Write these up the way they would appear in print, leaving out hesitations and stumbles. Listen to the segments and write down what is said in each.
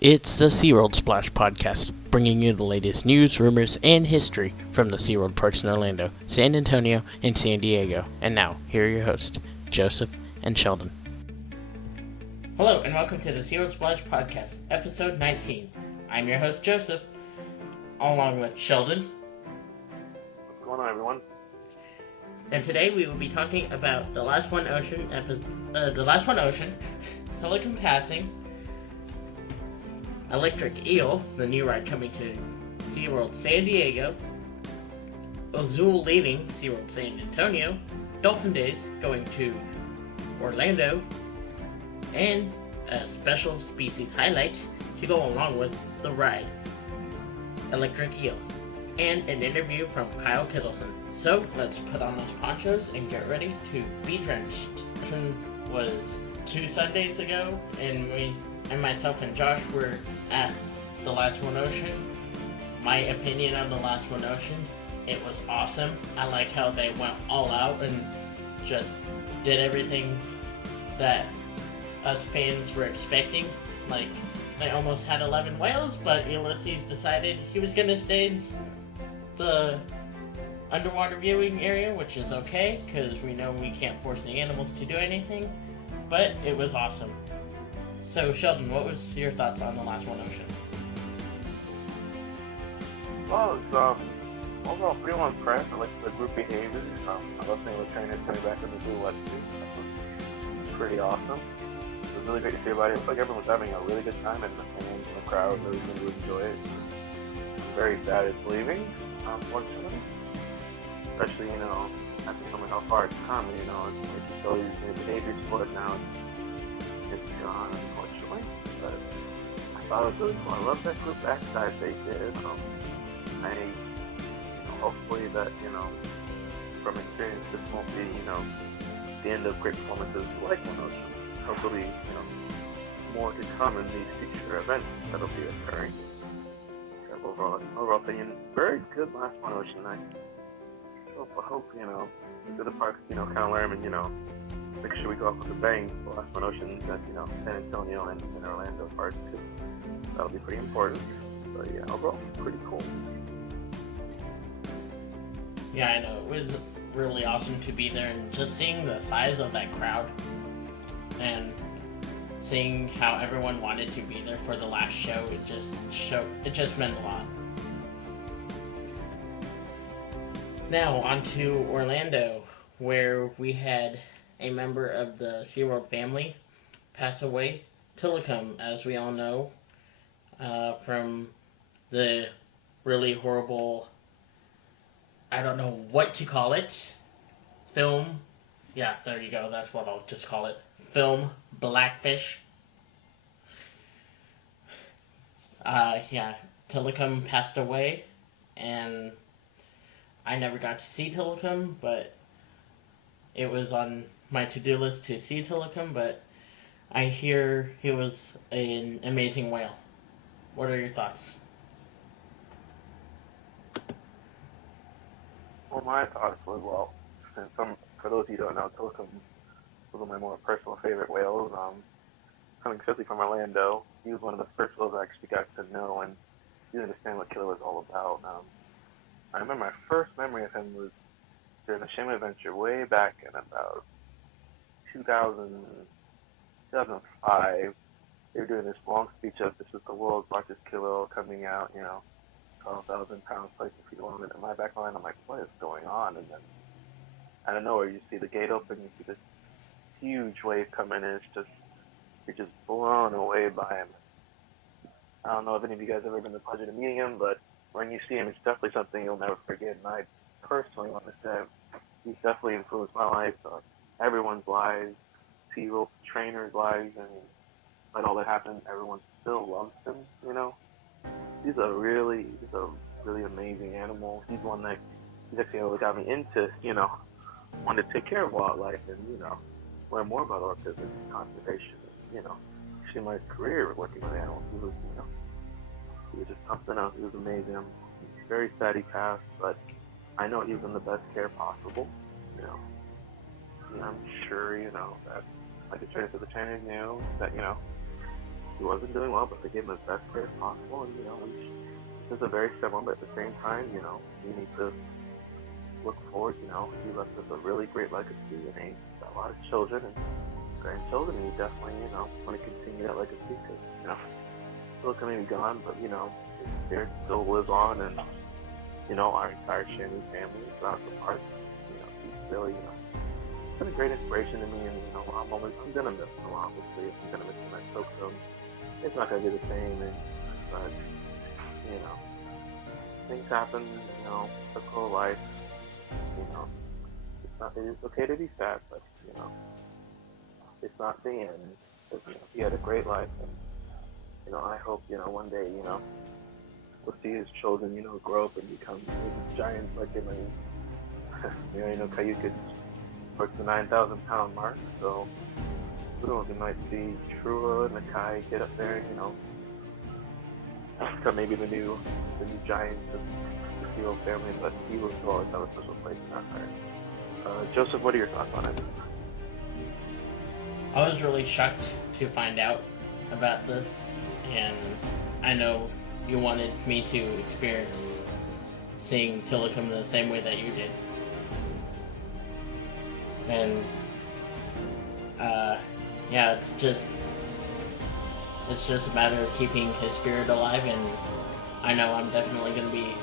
It's the SeaWorld Splash Podcast, bringing you the latest news, rumors, and history from the SeaWorld parks in Orlando, San Antonio, and San Diego. And now, here are your hosts, Joseph and Sheldon. Hello, and welcome to the SeaWorld Splash Podcast, episode 19. I'm your host, Joseph, along with Sheldon. What's going on, everyone? And today we will be talking about The Last One Ocean, Telecom Passing, Electric Eel, the new ride coming to SeaWorld San Diego, Azul leaving SeaWorld San Antonio, Dolphin Days going to Orlando, and a special species highlight to go along with the ride, Electric Eel, and an interview from Kyle Kittleson. So let's put on those ponchos and get ready to be drenched. It was 2 Sundays ago, and myself and Josh were at The Last One Ocean. My opinion on The Last One Ocean, it was awesome. I like how they went all out and just did everything that us fans were expecting. Like, they almost had 11 whales, but Ulysses decided he was going to stay in the underwater viewing area, which is okay, because we know we can't force the animals to do anything, but it was awesome. So, Sheldon, what was your thoughts on The Last One Ocean? Well, it was overall pretty well impressed. I liked the group behavior. I love seeing the trainers coming back in the blue wetsuit. That was pretty awesome. It was really great to see everybody. It looked like everyone was having a really good time, and the crowd really seemed to enjoy it. I'm very sad it's leaving, unfortunately. Especially, after knowing how far it's come, it's still using the behavior sport now. It's gone, unfortunately, but I thought it was really cool. I love that group backside they did. Hopefully that, from experience, this won't be, the end of great performances like One Ocean. Hopefully, more to come in these future events that'll be occurring. So overall opinion, very good Last One Ocean night. So I hope, the other parks, kind of learn and, make sure we go off with a bang for Last One Ocean at, San Antonio and Orlando parks, because that'll be pretty important. But yeah, overall, pretty cool. Yeah, I know. It was really awesome to be there, and just seeing the size of that crowd and seeing how everyone wanted to be there for the last show, it just meant a lot. Now, on to Orlando, where we had a member of the SeaWorld family pass away, Telecom, as we all know, from the really horrible, I don't know what to call it, film, yeah, there you go, that's what I'll just call it, film Blackfish. Telecom passed away, and I never got to see Telecom, but it was on my to-do list to see Telecom, but I hear he was an amazing whale. What are your thoughts? Well, my thoughts was, for those of you who don't know, Telecom was one of my more personal favorite whales. Coming especially from Orlando, he was one of the first whales I actually got to know and really understand what Killer was all about. I remember my first memory of him was during a Shame Adventure way back in about 2005. They were doing this long speech of this is the world's largest killer coming out, 12,000 pounds, 30 feet long. And in my back line, I'm like, what is going on? And then out of nowhere, you see the gate open, you see this huge wave coming in. You're just blown away by him. I don't know if any of you guys have ever been the pleasure to meeting him, but when you see him, it's definitely something you'll never forget. And I personally want to say he's definitely influenced my life, everyone's lives, SeaWorld trainers' lives, and let all that happen, everyone still loves him, He's a really amazing animal. He's actually what got me into, wanting to take care of wildlife and, learn more about autism and conservation. Actually my career working with animals, he was just something else. He was amazing. I'm very sad he passed, but I know he was in the best care possible, And I'm sure, that like the trainers knew that, he wasn't doing well, but they gave him the best care possible, and it's a very sad moment. At the same time, we need to look forward. He left us a really great legacy, and he's got a lot of children and grandchildren, and he definitely, want to continue that legacy because, still coming and gone, but his spirit still lives on, and our entire Shannon family is not apart. He's really, been a great inspiration to me, and I'm gonna miss him. Obviously, I'm gonna miss him at Tokyo. It's not gonna be the same, but things happen. Typical life. It's okay to be sad, but it's not the end. He had a great life, and I hope one day we'll see his children grow up and become giants like him. And Caillou towards the 9,000-pound mark, so who knows, we might see Trua and Nakai get up there, become maybe the new giants of the Hero family, but he will still always have a special place in that heart. Joseph, what are your thoughts on it? I was really shocked to find out about this, and I know you wanted me to experience seeing Tilikum the same way that you did. And yeah, it's just a matter of keeping his spirit alive, and I know I'm definitely going to be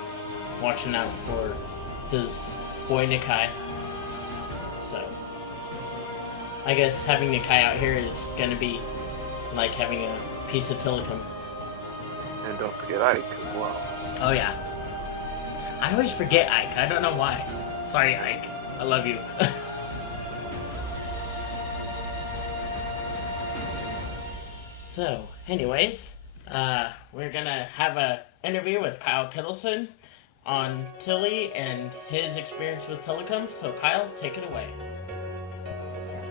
watching out for his boy Nakai. So I guess having Nakai out here is going to be like having a piece of Tilikum. And don't forget Ike as well. Oh yeah. I always forget Ike. I don't know why. Sorry, Ike. I love you. So, anyways, we're gonna have an interview with Kyle Kittleson on Tilly and his experience with Tilikum. So, Kyle, take it away.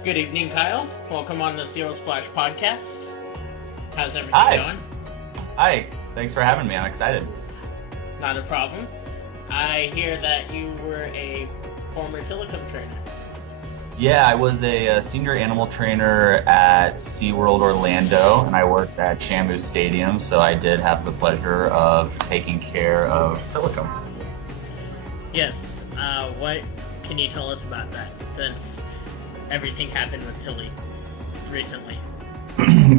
Good evening, Kyle. Welcome on the Zero Splash podcast. How's everything going? Hi. Thanks for having me. I'm excited. Not a problem. I hear that you were a former Tilikum trainer. Yeah, I was a senior animal trainer at SeaWorld Orlando, and I worked at Shamu Stadium, so I did have the pleasure of taking care of Tilikum. Yes. What can you tell us about that, since everything happened with Tilly recently?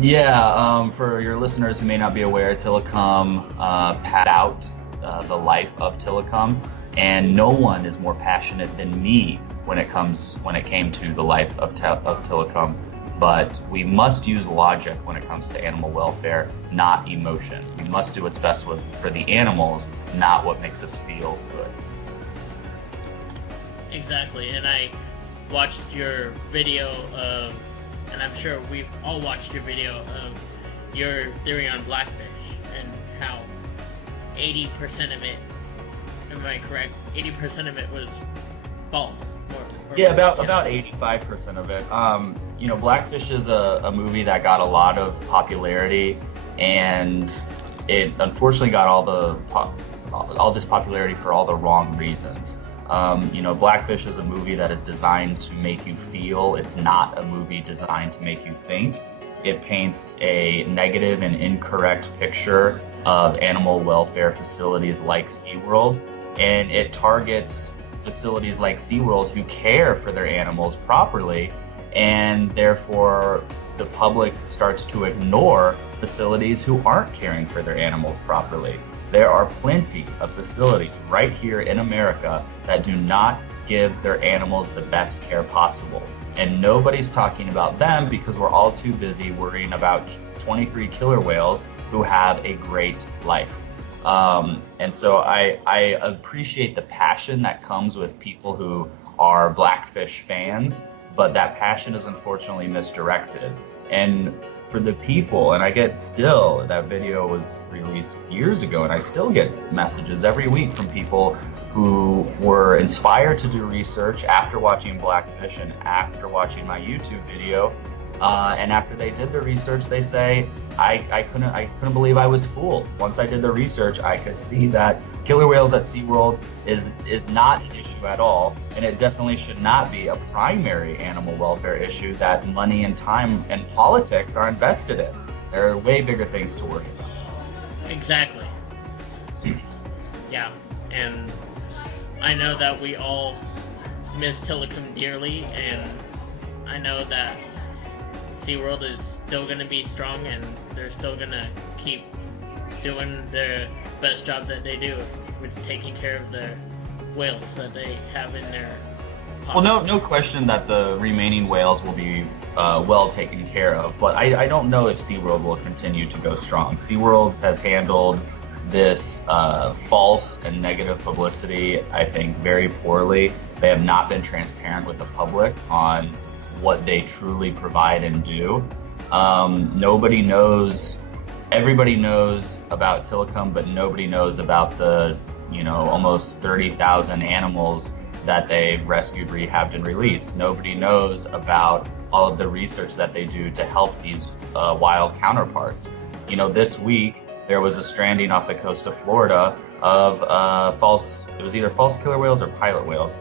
Yeah, for your listeners who may not be aware, Tilikum passed out the life of Tilikum, and no one is more passionate than me when it came to the life of Tilikum. But we must use logic when it comes to animal welfare, not emotion. We must do what's best for the animals, not what makes us feel good. Exactly, and I watched your video of, and I'm sure we've all watched your video of your theory on blackfish and how 80% of it, am I correct? 80% of it was false. Yeah, about 85% of it. Blackfish is a movie that got a lot of popularity, and it unfortunately got all this popularity for all the wrong reasons. Blackfish is a movie that is designed to make you feel. It's not a movie designed to make you think. It paints a negative and incorrect picture of animal welfare facilities like SeaWorld, and it targets facilities like SeaWorld who care for their animals properly, and therefore the public starts to ignore facilities who aren't caring for their animals properly. There are plenty of facilities right here in America that do not give their animals the best care possible. And nobody's talking about them because we're all too busy worrying about 23 killer whales who have a great life. And so I appreciate the passion that comes with people who are Blackfish fans, but that passion is unfortunately misdirected. And for the people, and that video was released years ago, and I still get messages every week from people who were inspired to do research after watching Blackfish and after watching my YouTube video. And after they did the research, they say, I couldn't believe I was fooled. Once I did the research, I could see that killer whales at SeaWorld is not an issue at all, and it definitely should not be a primary animal welfare issue that money and time and politics are invested in. There are way bigger things to worry about. Exactly. Yeah, and I know that we all miss Tilikum dearly, and I know that SeaWorld is still going to be strong, and they're still going to keep doing their best job that they do with taking care of the whales that they have in their pond. Well, no question that the remaining whales will be well taken care of, but I don't know if SeaWorld will continue to go strong. SeaWorld has handled this false and negative publicity, I think, very poorly. They have not been transparent with the public on what they truly provide and do. Nobody knows. Everybody knows about Tilikum, but nobody knows about the, almost 30,000 animals that they've rescued, rehabbed, and released. Nobody knows about all of the research that they do to help these wild counterparts. This week there was a stranding off the coast of Florida of it was either false killer whales or pilot whales.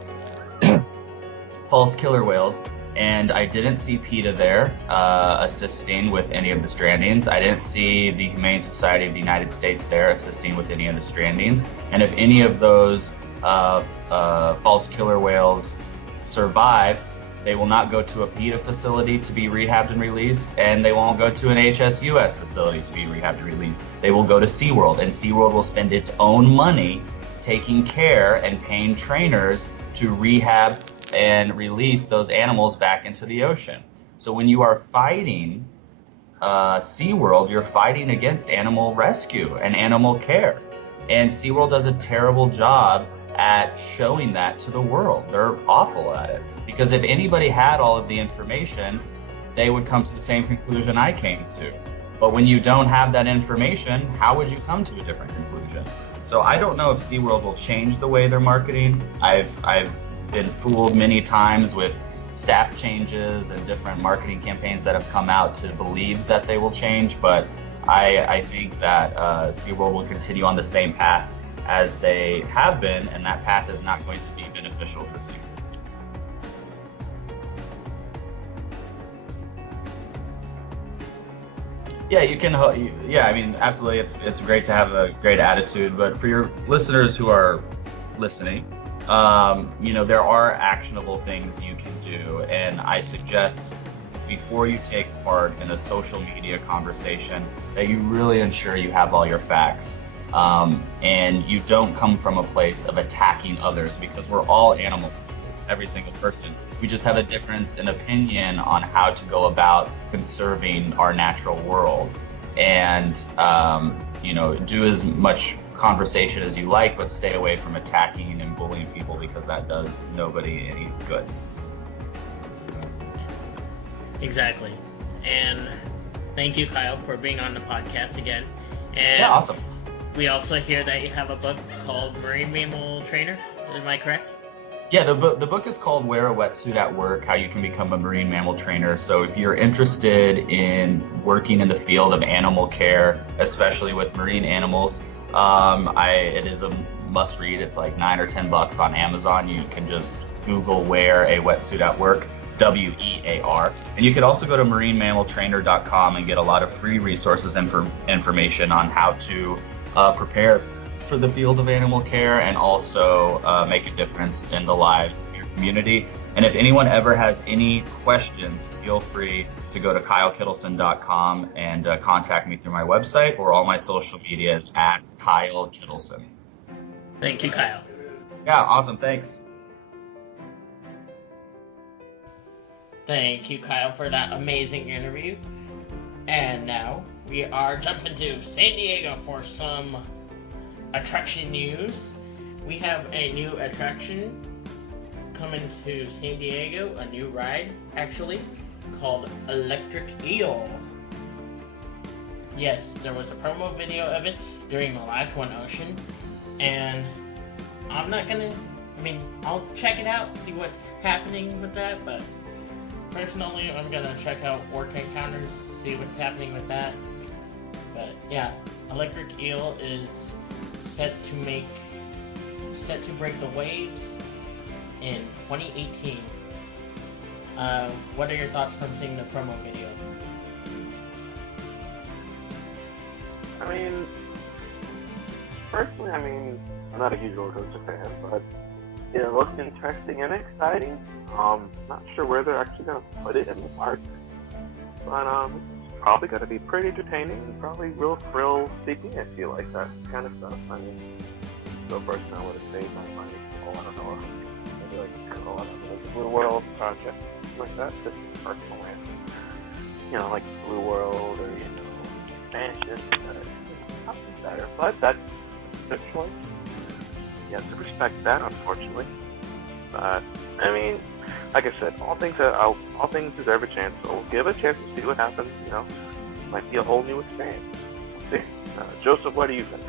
False killer whales. And I didn't see PETA there assisting with any of the strandings. I didn't see the Humane Society of the United States there assisting with any of the strandings. And if any of those false killer whales survive, they will not go to a PETA facility to be rehabbed and released, and they won't go to an HSUS facility to be rehabbed and released. They will go to SeaWorld, and SeaWorld will spend its own money taking care and paying trainers to rehab and release those animals back into the ocean. So when you are fighting SeaWorld, you're fighting against animal rescue and animal care. And SeaWorld does a terrible job at showing that to the world. They're awful at it. Because if anybody had all of the information, they would come to the same conclusion I came to. But when you don't have that information, how would you come to a different conclusion? So I don't know if SeaWorld will change the way they're marketing. I've been fooled many times with staff changes and different marketing campaigns that have come out to believe that they will change, but I think that SeaWorld will continue on the same path as they have been, and that path is not going to be beneficial for SeaWorld. Yeah, you can. Yeah, I mean, absolutely. It's great to have a great attitude, but for your listeners who are listening, there are actionable things you can do, and I suggest before you take part in a social media conversation that you really ensure you have all your facts, and you don't come from a place of attacking others, because we're all animals, every single person. We just have a difference in opinion on how to go about conserving our natural world, and do as much conversation as you like, but stay away from attacking and bullying people, because that does nobody any good. Exactly. And thank you, Kyle, for being on the podcast again. And yeah, awesome. We also hear that you have a book called Marine Mammal Trainer. Am I correct? Yeah, the book is called Wear a Wetsuit at Work, How You Can Become a Marine Mammal Trainer. So if you're interested in working in the field of animal care, especially with marine animals, it is a must read. It's like $9 or $10 on Amazon. You can just Google Wear a Wetsuit at Work, WEAR. And you could also go to marinemammaltrainer.com and get a lot of free resources and information on how to prepare for the field of animal care, and also make a difference in the lives of your community. And if anyone ever has any questions, feel free to go to kylekittleson.com and contact me through my website, or all my social media is at Kyle Kittleson. Thank you, Kyle. Yeah, awesome. Thanks. Thank you, Kyle, for that amazing interview. And now we are jumping to San Diego for some attraction news. We have a new attraction coming to San Diego, a new ride actually, called Electric Eel. Yes, there was a promo video of it during the last One Ocean, and I'll check it out, see what's happening with that, but personally I'm gonna check out Orca Encounters, see what's happening with that. But yeah, Electric Eel is set to break the waves in 2018. What are your thoughts from seeing the promo video? I mean, personally, I mean, I'm not a huge roller coaster fan, but it looks interesting and exciting. Not sure where they're actually going to put it in the park, but it's probably going to be pretty entertaining and probably real thrill-seeking if you like that kind of stuff. I mean, so first I would have saved my money. Oh, I don't know, maybe like the Blue World project, something like that. Just personal answer. You know, like Blue World or Spanish, something better. But that's their choice. You have to respect that, unfortunately. But I mean, like I said, all things deserve a chance. So we'll give it a chance to see what happens. You know, might be a whole new experience. We'll see. Joseph, what do you think?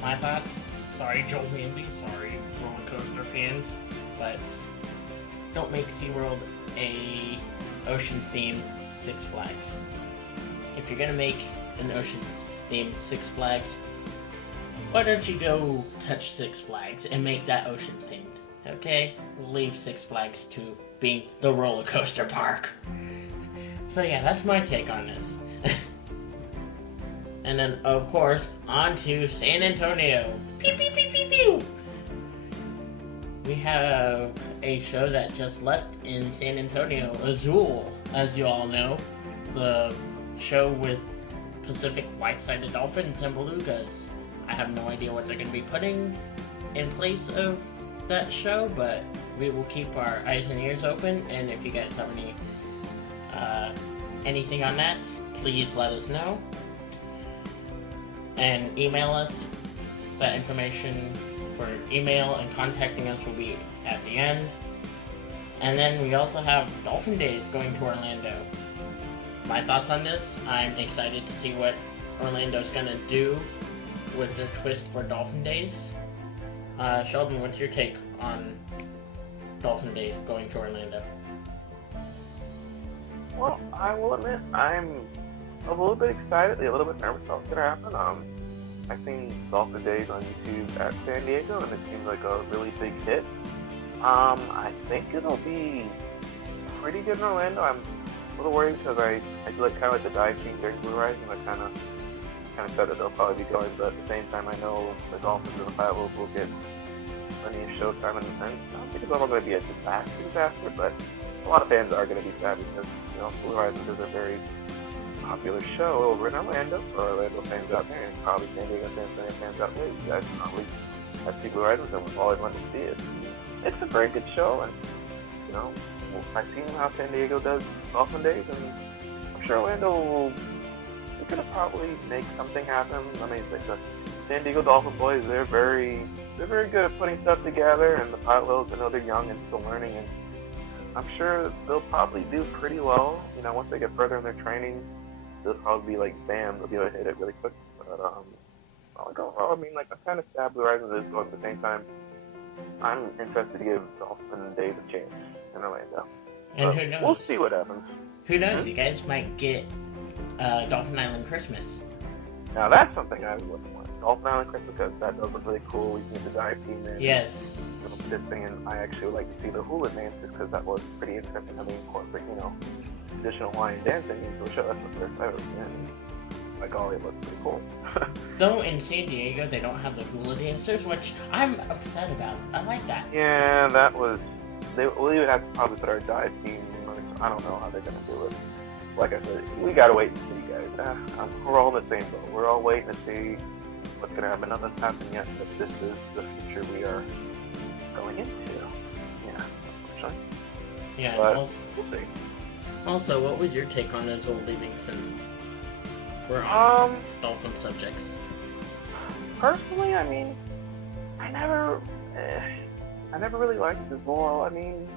My thoughts? Sorry, Joel Manley. Sorry, roller coaster fans, but don't make SeaWorld a ocean-themed Six Flags. If you're gonna make an ocean-themed Six Flags, why don't you go touch Six Flags and make that ocean-themed? Okay, we'll leave Six Flags to being the roller coaster park. So yeah, that's my take on this. And then, of course, on to San Antonio. Pew, pew, pew, pew, pew. We have a show that just left in San Antonio, Azul, as you all know. The show with Pacific white-sided dolphins and belugas. I have no idea what they're going to be putting in place of that show, but we will keep our eyes and ears open, and if you guys have anything on that, please let us know. And email us. That information for email and contacting us will be at the end. And then we also have Dolphin Days going to Orlando. My thoughts on this, I'm excited to see what Orlando's gonna do with their twist for Dolphin Days. Sheldon, what's your take on Dolphin Days going to Orlando? Well, I will admit, I'm a little bit excited, a little bit nervous about what's going to happen. I've seen Dolphin Days on YouTube at San Diego, and it seems like a really big hit. I think it'll be pretty good in Orlando. I'm a little worried because I do like kind of like the dive team during Blue Horizon. I kind of said that they'll probably be going, but at the same time, I know the Dolphins and the Pilots will get plenty of showtime, and I don't think it's all going to be a disaster, but a lot of fans are going to be sad because Blue Horizon is a very popular show over in Orlando for Orlando fans out there, and probably San Diego fans out there. You guys probably have seen Blue Horizon and we've always wanted to see it. It's a very good show, and I've seen how San Diego does Dolphin Days, and I'm sure Orlando is going to probably make something happen. I mean, the San Diego Dolphin boys, they're very good at putting stuff together, and the Pilots, I know they're young and still learning, and I'm sure they'll probably do pretty well. Once they get further in their training, they'll probably be like, bam, they'll be able to hit it really quick. But overall, I mean, like, I'm kind of sad Blue Horizon is going at the same time. I'm interested to give Dolphin Days a chance in Orlando. And who knows? We'll see what happens. Who knows? You guys might get Dolphin Island Christmas. Now that's something I would want. Dolphin Island Christmas, because that does look really cool. We can get the dive team in. Yes. This thing, and I actually would like to see the hula dances because that was pretty interesting. I mean, incorporate, traditional Hawaiian dancing into a show. That's the first I've ever seen. Like, oh, it looks pretty cool. Though in San Diego they don't have the hula dancers, which I'm upset about. I like that. Yeah, that was. We would have to probably put our dive team. I don't know how they're gonna do it. Like I said, we gotta wait and see, guys. We're all in the same boat. We're all waiting to see what's gonna happen. Nothing's happened yet, but this is the future we are going into. Yeah, unfortunately. Yeah, but we'll see. Also, what was your take on Azul leaving, since we're on dolphin subjects? Personally, I mean, I never really liked Azul. I mean,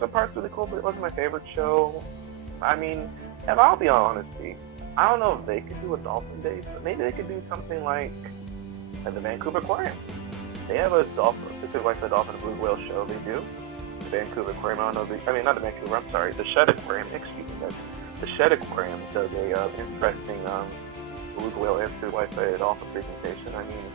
some parts were really cool, but it wasn't my favorite show. I mean, if I'll be honest, I don't know if they could do a Dolphin Days, but maybe they could do something like the Vancouver Aquarium. They have a Pacific White-Side Dolphin and Blue Whale show. They do. The Vancouver Aquarium. Not the Vancouver. I'm sorry. The Shed Aquarium. Excuse me, guys. The Shed Aquarium does a interesting Blue Whale and Pacific White-Side Dolphin presentation. I mean,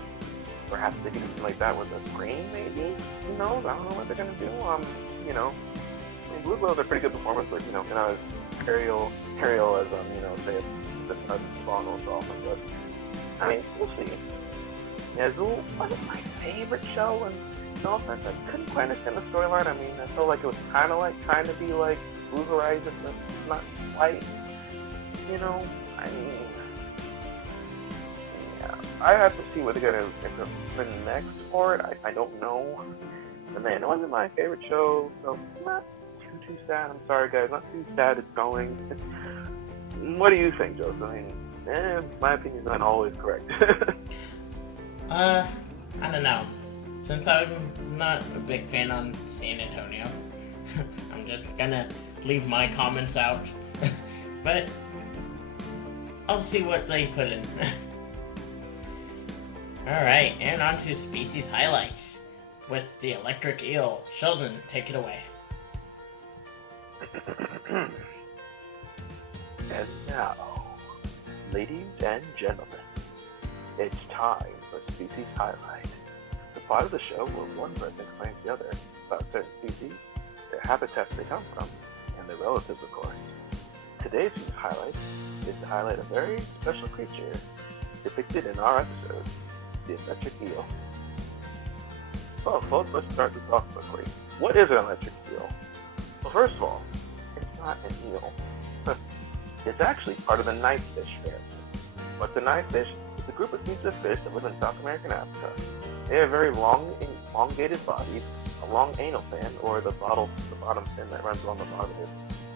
perhaps they could do something like that with a screen, maybe. Who knows? I don't know what they're gonna do. I mean, Blue Whales are pretty good performers, but when I was aerial as say a spawn dolphin, but I mean, we'll see. Yeah, Zool wasn't my favorite show, and no offense, I couldn't quite understand the storyline. I mean, I felt like it was kind of like trying to be like Blue Horizon, but not quite. You know, I mean, yeah, I have to see what they're gonna bring next for it. I don't know. But man, it wasn't my favorite show, so not too sad. I'm sorry, guys, not too sad. It's going. What do you think, Joseph? I mean, my opinion's not always correct. I don't know. Since I'm not a big fan on San Antonio, I'm just gonna leave my comments out. But I'll see what they put in. Alright, and on to species highlights with the electric eel. Sheldon, take it away. And now, ladies and gentlemen, it's time for Species Highlight. The plot of the show where one person explains the other about certain species, their habitats they come from, and their relatives, of course. Today's Species Highlight is to highlight a very special creature depicted in our episode, the electric eel. Well, folks, let's start this off quickly. What is an electric eel? Well, first of all, it's not an eel. It's actually part of the knifefish family. What's a knifefish? It's a group of species of fish that live in South America and Africa. They have very long, elongated bodies, a long anal fin, or the bottom fin that runs along the bottom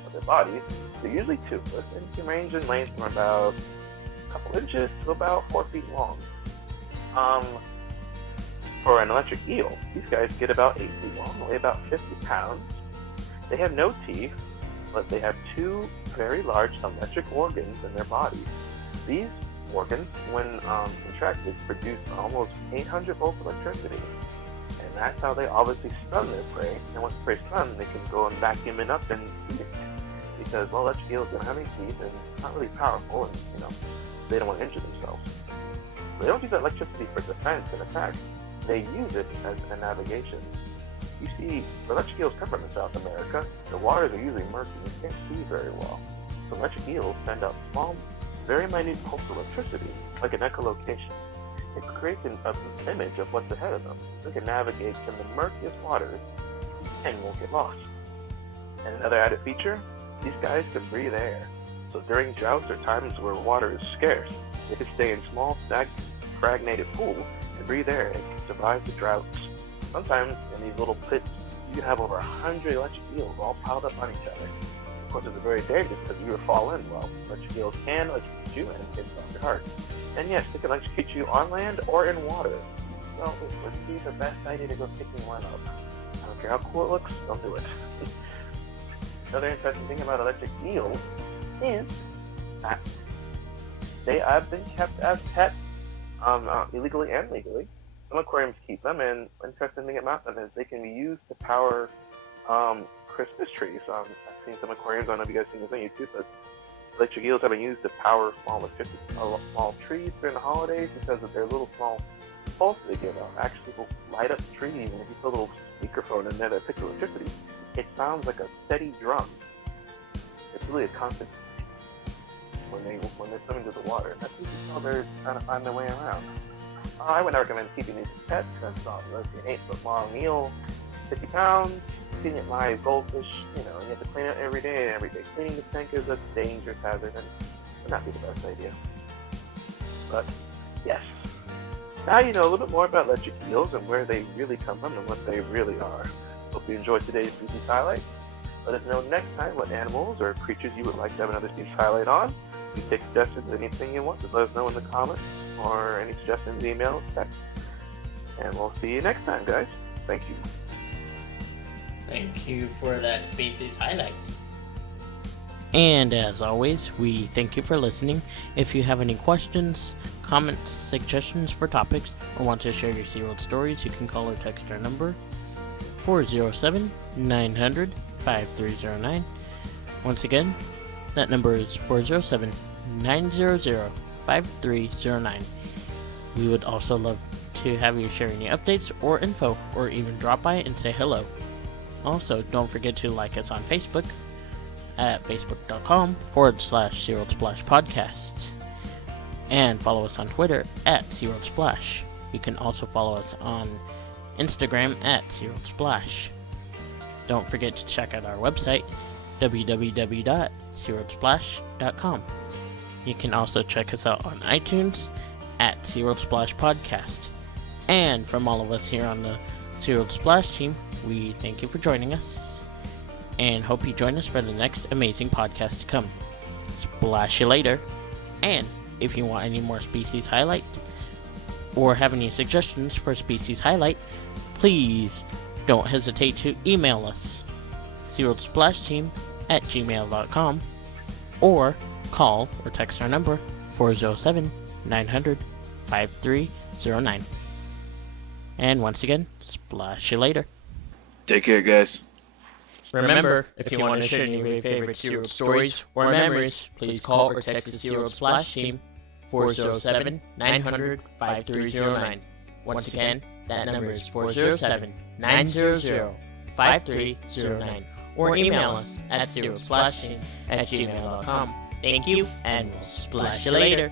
of their bodies. They're usually toothless and can range in length from about a couple inches to about 4 feet long. For an electric eel, these guys get about 8 feet long, weigh about 50 pounds. They have no teeth, but they have two very large electric organs in their bodies. These organs, when contracted, produce almost 800 volts of electricity. And that's how they obviously stun their prey. And once the prey's stunned, they can go and vacuum it up and eat it. Because, well, electric eels don't have any teeth and it's not really powerful, and, you know, they don't want to injure themselves. They don't use electricity for defense and attack. They use it as a navigation. You see, electric eels come from South America. The waters are usually murky and you can't see very well. So electric eels send out small, very minute pulse of electricity, like an echolocation. It creates an image of what's ahead of them. They can navigate in the murkiest waters and won't get lost. And another added feature, these guys can breathe air. So during droughts or times where water is scarce, they can stay in small, stagnated pools and breathe air and can survive the droughts. Sometimes in these little pits, you have over 100 electric eels all piled up on each other. Of course, it's very dangerous because if you were to fall in, well, electric eels can electrocute you and it can stop your heart. And yes, they can electrocute you on land or in water. Well, it would be the best idea to go picking one up. I don't care how cool it looks, don't do it. Another interesting thing about electric eels is that they have been kept as pets, illegally and legally. Some aquariums keep them, and interesting thing about them is they can be used to power Christmas trees. I've seen some aquariums, I don't know if you guys seen this on YouTube, but electric eels have been used to power small trees during the holidays because of their little small pulse they give out. Actually, will light up trees, and if you put a little speakerphone in there that picks electricity, it sounds like a steady drum. It's really a constant when they're swimming through the water. That's how they're trying to find their way around. I would recommend keeping these pets because an 8-foot long eel, 50 pounds, feeding it live goldfish, you know, you have to clean it every day. Cleaning the tank is a dangerous hazard and would not be the best idea. But, yes. Now you know a little bit more about electric eels and where they really come from and what they really are. Hope you enjoyed today's species highlight. Let us know next time what animals or creatures you would like to have another species highlight on. You take suggestions, anything you want, just let us know in the comments, or any suggestions, email, text. And we'll see you next time, guys. Thank you. Thank you for that species highlight. And as always, we thank you for listening. If you have any questions, comments, suggestions for topics, or want to share your SeaWorld stories, you can call or text our number 407-900-5309. Once again, that number is 407-900-5309. We would also love to have you share any updates or info, or even drop by and say hello. Also, don't forget to like us on Facebook at facebook.com/SeaWorld Splash Podcast. And follow us on Twitter at SeaWorld Splash. You can also follow us on Instagram at SeaWorld Splash. Don't forget to check out our website, www.seaworldsplash.com. You can also check us out on iTunes at SeaWorld Splash Podcast. And from all of us here on the SeaWorld Splash team, we thank you for joining us and hope you join us for the next amazing podcast to come. Splash you later. And if you want any more species highlight or have any suggestions for species highlight, please don't hesitate to email us, SeaWorldSplashTeam@gmail.com, or call or text our number 407-900-5309. And once again, splash you later. Take care, guys. Remember, if you want to share any of your favorite SeaWorld stories or memories, please call or text the SeaWorld Splash Team 407-900-5309. Once again, that number is 407-900-5309. Or email us at SeaWorldSplashTeam@gmail.com. Thank you, and we'll splash you later.